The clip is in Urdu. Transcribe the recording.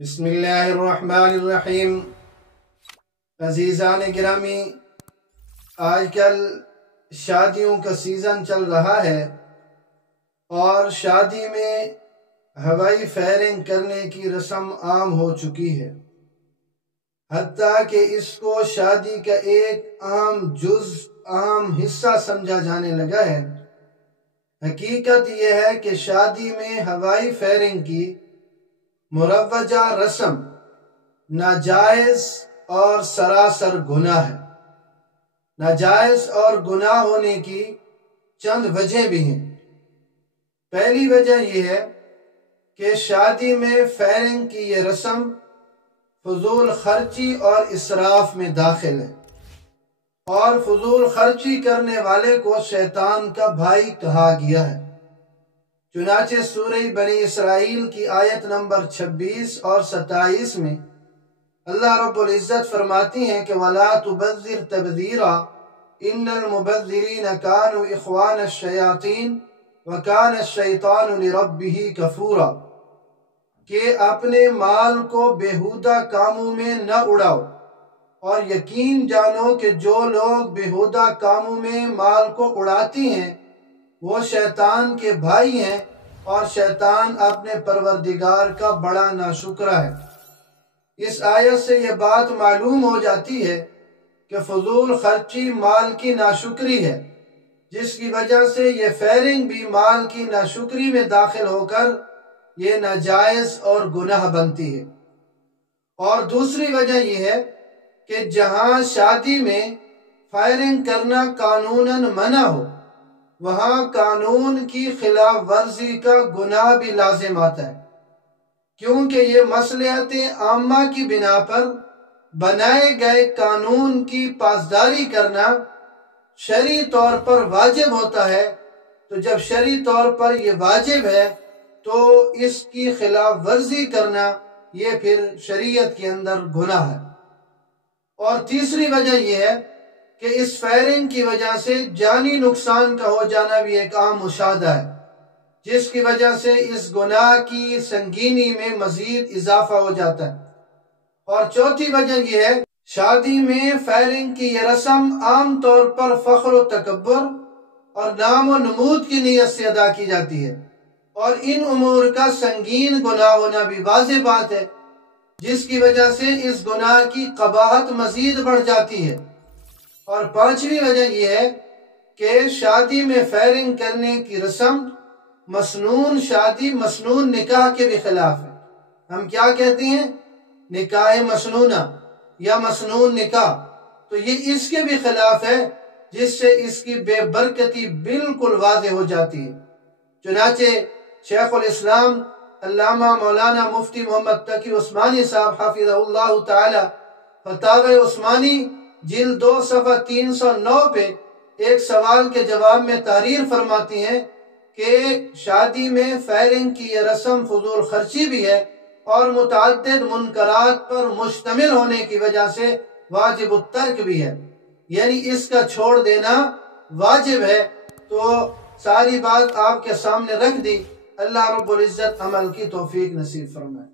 بسم اللہ الرحمن الرحیم۔ عزیزان گرامی، آج کل شادیوں کا سیزن چل رہا ہے اور شادی میں ہوائی فائرنگ کرنے کی رسم عام ہو چکی ہے، حتیٰ کہ اس کو شادی کا ایک عام حصہ سمجھا جانے لگا ہے۔ حقیقت یہ ہے کہ شادی میں ہوائی فائرنگ کی مروجہ رسم ناجائز اور سراسر گناہ ہے۔ ناجائز اور گناہ ہونے کی چند وجہ بھی ہیں۔ پہلی وجہ یہ ہے کہ شادی میں فائرنگ کی یہ رسم فضول خرچی اور اسراف میں داخل ہے، اور فضول خرچی کرنے والے کو شیطان کا بھائی کہا گیا ہے۔ چنانچہ سورہ بنی اسرائیل کی آیت نمبر 26 اور 27 میں اللہ رب العزت فرماتی ہیں کہ وَلَا تُبَذِّرْ تَبْذِيرًا إِنَّ الْمُبَذِّرِينَ كَانُوا إِخْوَانَ الشَّيَاطِينِ وَكَانَ الشَّيْطَانُ لِرَبِّهِ كَفُورًا، کہ اپنے مال کو بیہودہ کاموں میں نہ اڑاؤ، اور یقین جانو کہ جو لوگ بیہودہ کاموں میں مال کو اڑاتی ہیں وہ شیطان کے بھائی ہیں، اور شیطان اپنے پروردگار کا بڑا ناشکرہ ہے۔ اس آیت سے یہ بات معلوم ہو جاتی ہے کہ فضول خرچی مال کی ناشکری ہے، جس کی وجہ سے یہ فائرنگ بھی مال کی ناشکری میں داخل ہو کر یہ ناجائز اور گناہ بنتی ہے۔ اور دوسری وجہ یہ ہے کہ جہاں شادی میں فائرنگ کرنا قانوناً منع ہو، وہاں قانون کی خلاف ورزی کا گناہ بھی لازم آتا ہے، کیونکہ یہ مصلحت عامہ کی بنا پر بنائے گئے قانون کی پاسداری کرنا شرعی طور پر واجب ہوتا ہے۔ تو جب شرعی طور پر یہ واجب ہے تو اس کی خلاف ورزی کرنا یہ پھر شریعت کے اندر گناہ ہے۔ اور تیسری وجہ یہ ہے کہ اس فائرنگ کی وجہ سے جانی نقصان کا ہو جانا بھی ایک عام مشاہدہ ہے، جس کی وجہ سے اس گناہ کی سنگینی میں مزید اضافہ ہو جاتا ہے۔ اور چوتھی وجہ یہ ہے، شادی میں فائرنگ کی یہ رسم عام طور پر فخر و تکبر اور نام و نمود کی نیت سے ادا کی جاتی ہے، اور ان امور کا سنگین گناہ ہونا بھی واضح بات ہے، جس کی وجہ سے اس گناہ کی قباحت مزید بڑھ جاتی ہے۔ اور پانچویں وجہ یہ ہے کہ شادی میں فائرنگ کرنے کی رسم مسنون شادی مسنون نکاح کے بھی خلاف ہے۔ ہم کیا کہتے ہیں؟ نکاح مسنونہ یا مسنون نکاح، تو یہ اس کے بھی خلاف ہے، جس سے اس کی بے برکتی بالکل واضح ہو جاتی ہے۔ چنانچہ شیخ الاسلام علامہ مولانا مفتی محمد تقی عثمانی صاحب حفظہ اللہ تعالی فتاوی عثمانی جلد 2 صفحہ 309 پہ ایک سوال کے جواب میں تحریر فرماتی ہیں کہ شادی میں فائرنگ کی یہ رسم فضول خرچی بھی ہے اور متعدد منکرات پر مشتمل ہونے کی وجہ سے واجب الترک بھی ہے، یعنی اس کا چھوڑ دینا واجب ہے۔ تو ساری بات آپ کے سامنے رکھ دی۔ اللہ رب العزت عمل کی توفیق نصیب فرمائے۔